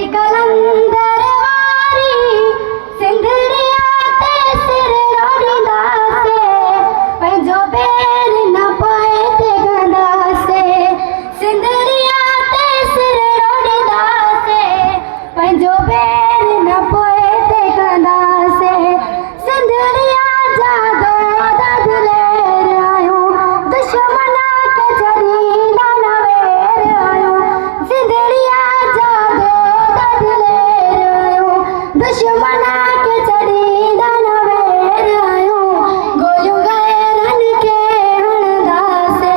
धरती कलंदर वारी सिंधड़िया ते सिर रोड़ींदासे पंहिंजो पेर न पोए ते गंदासे सिंधड़िया ते सिर रोड़ींदासे पंहिंजो पेर न पोए ते गंदासे सिंधड़िया जा दो दलेर आयूं दुश्मन के छॾींदा न वेर आयूं सिंधड़िया जा दो दलेर आयूं दुश्मन के छॾींदा न वेर आयूं गोलियूं गैरन खे हणंदासे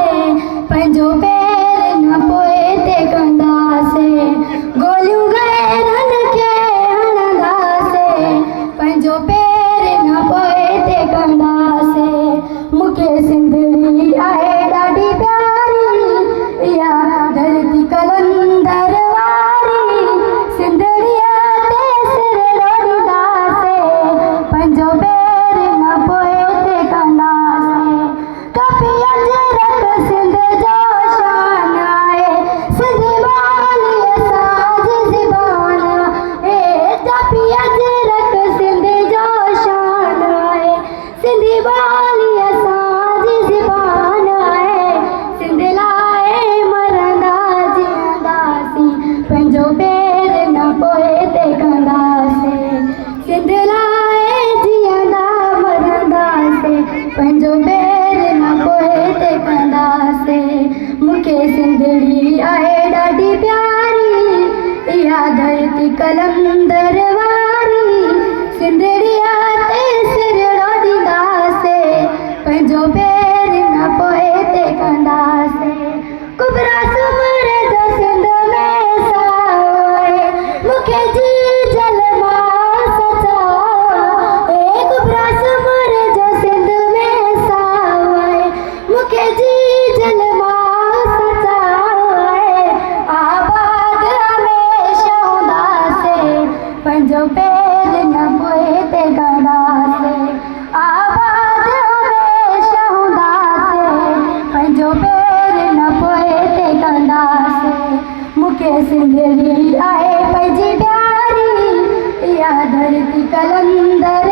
पंहिंजो पेर न पोए ते कंदासे गोलियूं गैरन खे हणंदासे पंहिंजो पेर न पोए ते कंदासे मूंखे सिंधड़ी आहे ॾाढी प्यारी इहा धरती कलंदर वारी सिंधड़िया ते सिर रोड़ींदासे पंहिंजो पेर न पोए ते कंदासे कभी अजरक सिंध जो शान आहे सिंधी ॿोली असांजी ज़बान आहे कभी अजरक सिंध जो शान आहे सिंधी ॿोली असांजी ज़बान आहे सिंध लाइ मरंदा जीअंदासीं पंहिंजो पेर न पोए ते कंदासे सिंध लाइ जीअंदा मरंदासीं पंहिंजो पेर न पोए ते कंदासे मूंखे सिंधड़ी आहे ॾाढी प्यारी इहा धरती कलंदर वारी सिंधड़िया ते सिर रोड़ींदासे पंहिंजो पेर न पोए ते कंदासे कुबरा सुमर जो सिंध में साओ आहे मूंखे जी जल मां सचाओ ए कुबरा सुमर जो सिंध में साओ आहे मूंखे जी जल मां सचाओ आहे आबाद हमेशा हूंदासे पंहिंजो पेर न पोए ते कंदासे आबाद हमेशा हूंदासे पंहिंजो पेर न पोए ते कंदासे मूंखे सिंधड़ी आहे पंहिंजी प्यारी इहा धरती कलंदर